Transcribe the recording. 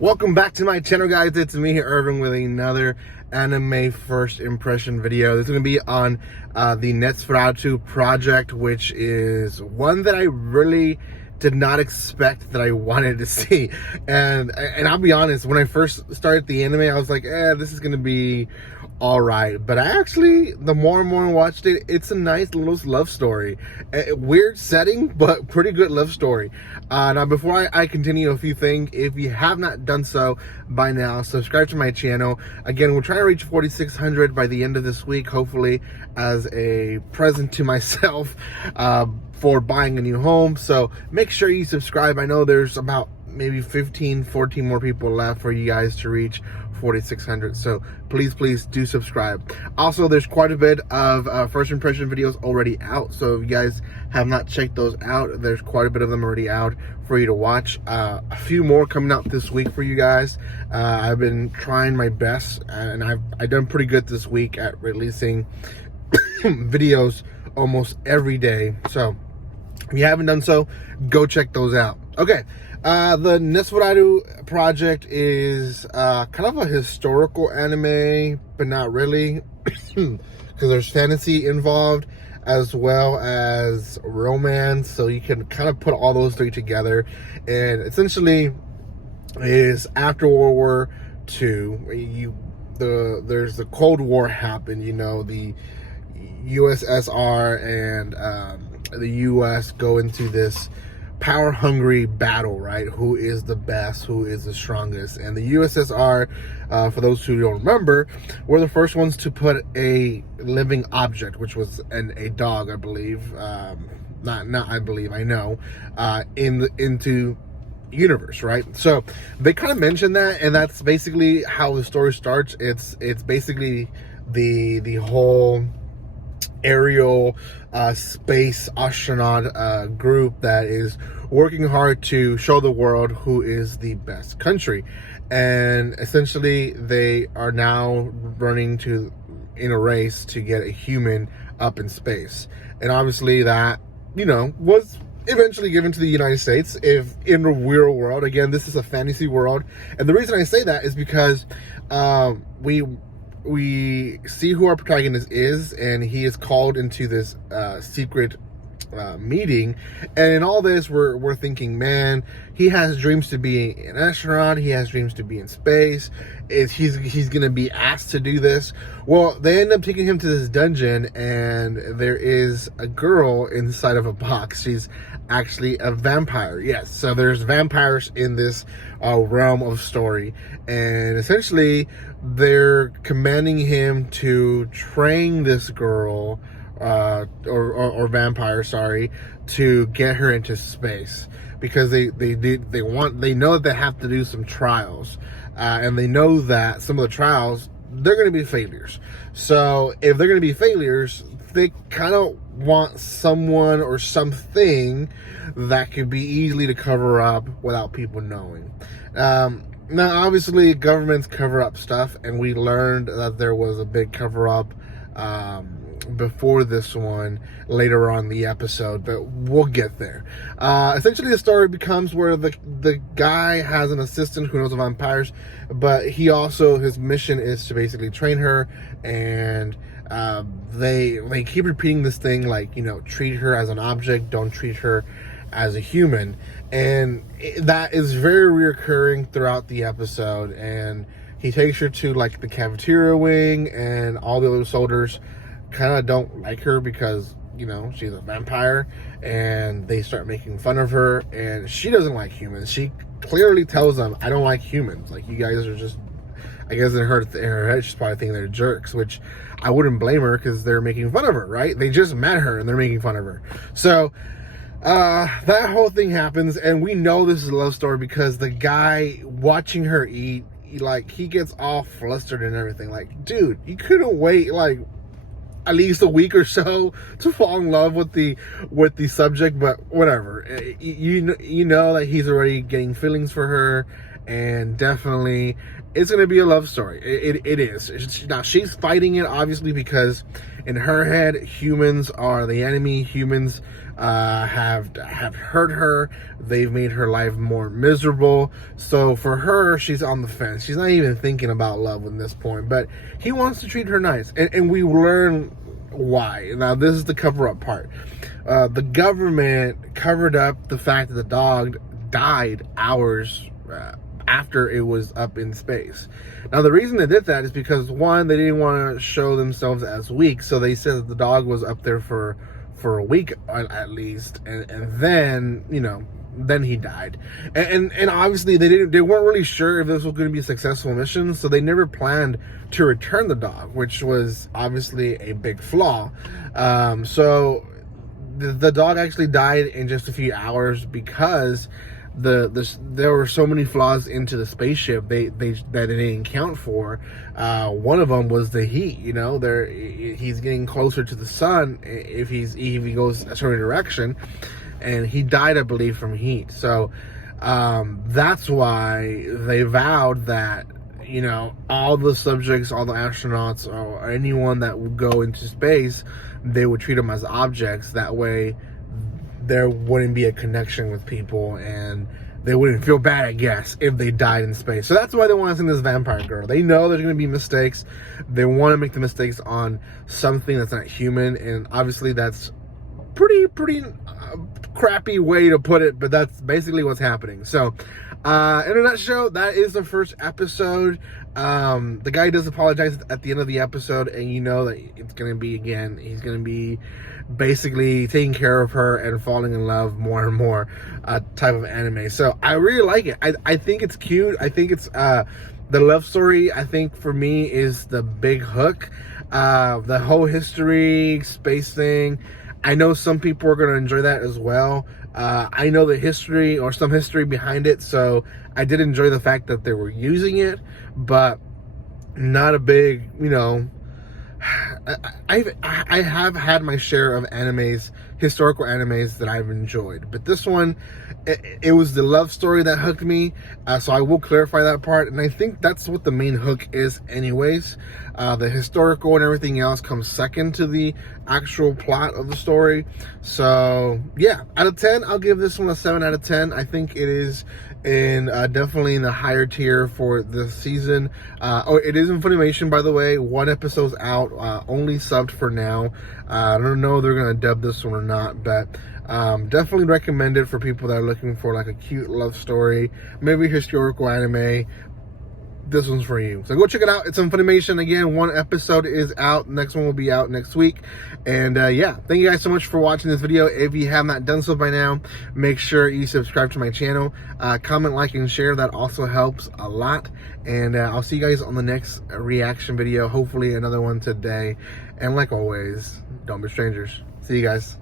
Welcome back to my channel, guys. It's me, Irvin, with another anime first impression video. This is going to be on the Nosferatu project, which is one that I really did not expect that I wanted to see. And I'll be honest, when I first started the anime, I was like, this is going to be all right. But I actually, the more and more I watched it, it's a nice little love story. A weird setting, but pretty good love story. Now, before I continue, a few things. If you have not done so by now, subscribe to my channel. Again, we're trying to reach 4,600 by the end of this week, hopefully, as a present to myself for buying a new home. So make sure you subscribe. I know there's about maybe 14 more people left for you guys to reach 4,600, so please do subscribe. Also, there's quite a bit of first impression videos already out, so if you guys have not checked those out, there's quite a bit of them already out for you to watch. A few more coming out this week for you guys. I've been trying my best, and I've done pretty good this week at releasing videos almost every day. So if you haven't done so, go check those out. Okay. The Nosferatu project is kind of a historical anime, but not really, because there's fantasy involved as well as romance, so you can kind of put all those three together. And essentially is after World War II, there's the Cold War happened, you know, the USSR and the US go into this power-hungry battle, right? Who is the best? Who is the strongest? And the USSR, for those who don't remember, were the first ones to put a living object, which was a dog, I believe. Not I believe, I know, into universe, right? So they kind of mentioned that, and that's basically how the story starts. It's basically the whole aerial space astronaut group that is working hard to show the world who is the best country. And essentially they are now running in a race to get a human up in space. And obviously that, you know, was eventually given to the United States. If in the real world, again, this is a fantasy world, and the reason I say that is because we see who our protagonist is, and he is called into this secret meeting. And in all this, we're thinking, man, he has dreams to be an astronaut. He has dreams to be in space. He's gonna be asked to do this. Well, they end up taking him to this dungeon, and there is a girl inside of a box. She's actually a vampire. Yes, so there's vampires in this realm of story, and essentially they're commanding him to train this girl or vampire, sorry, to get her into space, because they know that they have to do some trials, and they know that some of the trials, they're going to be failures. So if they're going to be failures, they kind of want someone or something that could be easily to cover up without people knowing. Now, obviously, governments cover up stuff, and we learned that there was a big cover-up before this one later on in the episode, but we'll get there. Essentially, the story becomes where the guy has an assistant who knows of vampires, but he also, his mission is to basically train her, and they keep repeating this thing, like, you know, treat her as an object, don't treat her as a human. And that is very reoccurring throughout the episode. And he takes her to like the cafeteria wing, and all the other soldiers kind of don't like her because, you know, she's a vampire, and they start making fun of her, and she doesn't like humans. She clearly tells them, I don't like humans. Like, you guys are just, I guess in her head, she's probably thinking they're jerks, which I wouldn't blame her, because they're making fun of her, right? They just met her and they're making fun of her. So that whole thing happens, and we know this is a love story because the guy watching her eat, he gets all flustered and everything. Like, dude, you couldn't wait like at least a week or so to fall in love with the subject, but whatever. You know that he's already getting feelings for her, and definitely it's going to be a love story. It is. Now, she's fighting it, obviously, because in her head, humans are the enemy. Humans have hurt her. They've made her life more miserable. So for her, she's on the fence. She's not even thinking about love at this point. But he wants to treat her nice, and we learn why. Now this is the cover-up part. The government covered up the fact that the dog died hours after it was up in space. Now the reason they did that is because, one, they didn't want to show themselves as weak, so they said that the dog was up there for a week at least, and then, you know, then he died. And obviously they weren't really sure if this was going to be a successful mission, so they never planned to return the dog, which was obviously a big flaw. So the dog actually died in just a few hours because there were so many flaws into the spaceship that they didn't account for. One of them was the heat. You know, he's getting closer to the sun if he goes a certain direction, and he died, I believe, from heat. So that's why they vowed that, you know, all the subjects, all the astronauts, or anyone that would go into space, they would treat them as objects. That way there wouldn't be a connection with people, and they wouldn't feel bad, I guess, if they died in space. So that's why they want to send this vampire girl. They know there's going to be mistakes. They want to make the mistakes on something that's not human, and obviously that's pretty crappy way to put it, but that's basically what's happening. So in a nutshell, that is the first episode. The guy does apologize at the end of the episode, and you know that it's going to be, again, he's going to be basically taking care of her and falling in love more and more type of anime. So I really like it. I think it's cute. I think it's the love story, I think, for me, is the big hook. The whole history space thing, I know some people are going to enjoy that as well. I know the history, or some history behind it, so I did enjoy the fact that they were using it, but not a big, you know, I have had my share of animes, historical animes, that I've enjoyed, but this one, it was the love story that hooked me, so I will clarify that part, and I think that's what the main hook is anyways. The historical and everything else comes second to the actual plot of the story. So yeah, out of 10, I'll give this one a 7 out of 10. I think it is definitely in the higher tier for this season. It is in Funimation, by the way. One episode's out, only subbed for now. I don't know if they're gonna dub this one or not, but definitely recommend it for people that are looking for like a cute love story, maybe historical anime. This one's for you. So go check it out. It's on Funimation. Again, one episode is out. Next one will be out next week. And yeah, thank you guys so much for watching this video. If you have not done so by now, make sure you subscribe to my channel. Comment, like, and share. That also helps a lot. And I'll see you guys on the next reaction video. Hopefully another one today. And like always, don't be strangers. See you guys.